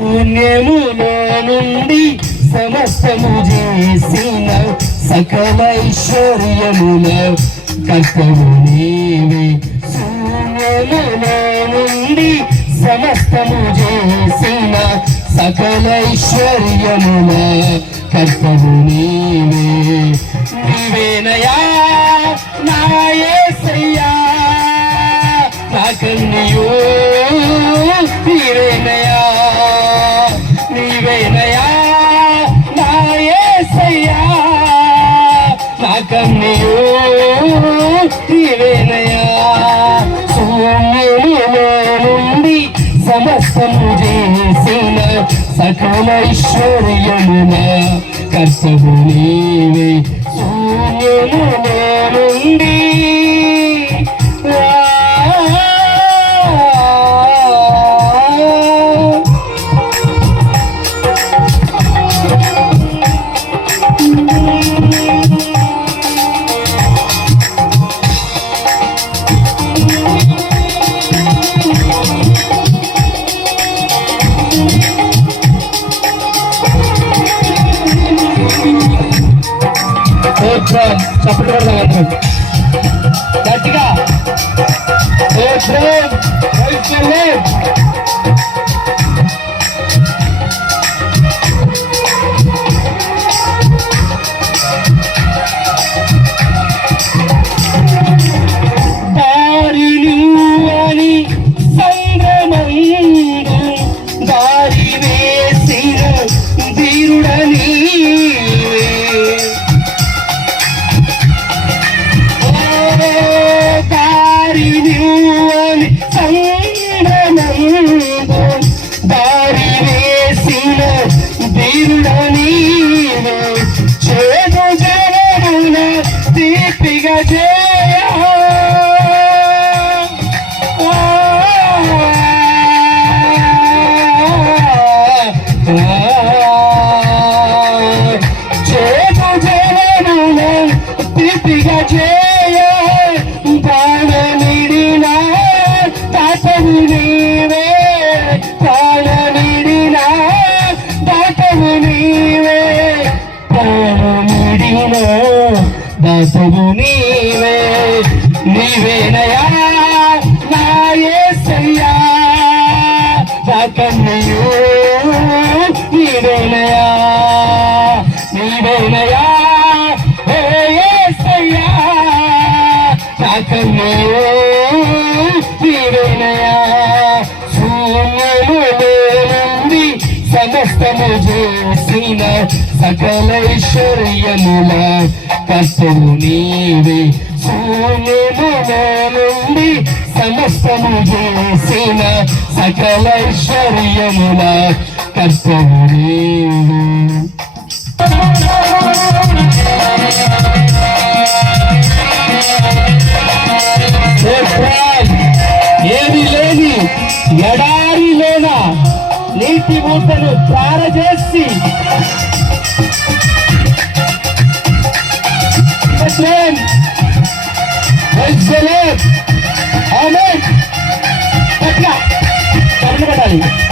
పుణ్యములో నుండి సమస్తము చేసిన సకలైశ్వర్యముల. కర్తవు నీవే. శూన్యములో నుండి సమస్తము చేసిన సకలైశ్వర్యముల. కర్తవు నీవే. నీవేనయా? నా సయ్యా నా కన్నియో నుండి సమస్తము చేసిన సకలైశ్వర్యమున కర్తవు నీవే. శూన్యములో నుండి Jessica, hey, bro. దాతవు నీవే నీవేనయా నా యేసయ్యా నా కన్నయ్యో నీవేనయా నీవేనయా ఏ యేసయ్యా నా కన్నయ్యో నీవేనయా శూన్యములో సమస్తము చేసిన సకలైశ్వర్యముల కర్తవు నీవే శూన్యములో నుండి సమస్తము చేసిన సకలైశ్వర్యముల కర్తవు నీవే స్తోత్రం. ఏది లేని ఎడారి లేన నీటి మూటను ప్రారజేసి Aslan, Esselam, Ahmet, Patla, Patla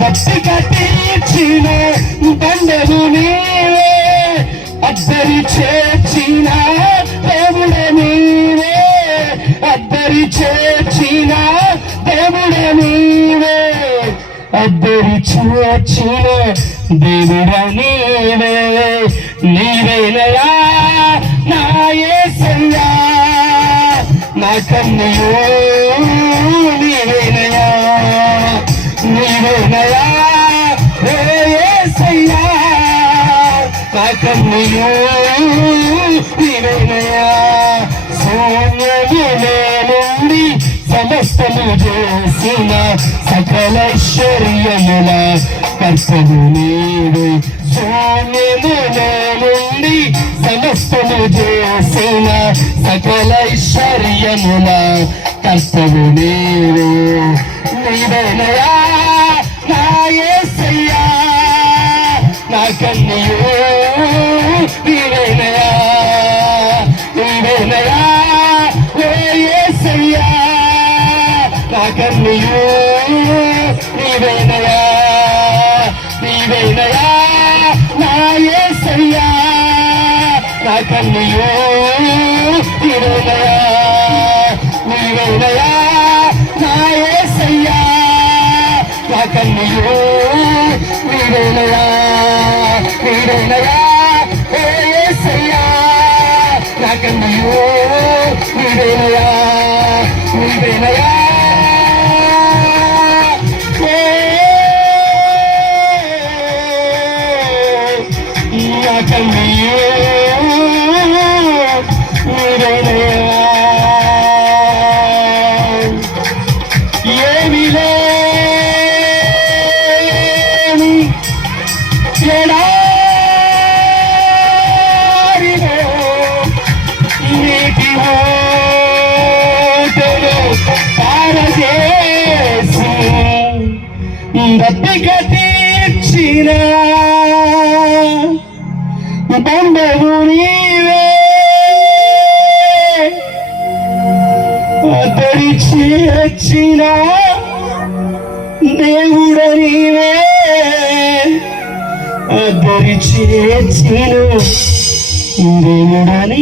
గట్టిగా తీర్చిన దండలు నీవే అద్దరి చేర్చిన దేవుడ నీవే అద్దరి చేర్చిన దేవుడ నీవే అద్దరి చేర్చిన దేవుడ నీవే నీవేనయా నా నీవేనయా నీవేనయా ఓ నా కన్నయ్యో నీవేనయా శూన్యమునే నుండి సమస్తము చేసిన సకలైశ్వర్యముల కర్తవు నీవే శూన్యము నుండి సమస్తము చేసిన సకలైశ్వర్యముల కర్తవు నీవే. నీవేనయా? నా యేసయ్యా నా కన్నయ్యో నీవేనయా? నీవేనయా? ఓ యేసయ్యా నా కన్నయ్యో నీవేనయా? నీవేనయా? నా నా కన్నయ్యో నీవేనయా నీవేనయా నా నా కన్నయ్యో నీవేనయా నీవేనయా ఓ నా కన్నయ్యో నీవేనయా నీవేనయా నీవేనయా ఎడారిలో నీటి ఓటలో పారదేశి. తీర్చిన బొమ్మలు అతడి వచ్చిన దేవుడ నీవే. అతడి చేర్చిన దేవుడ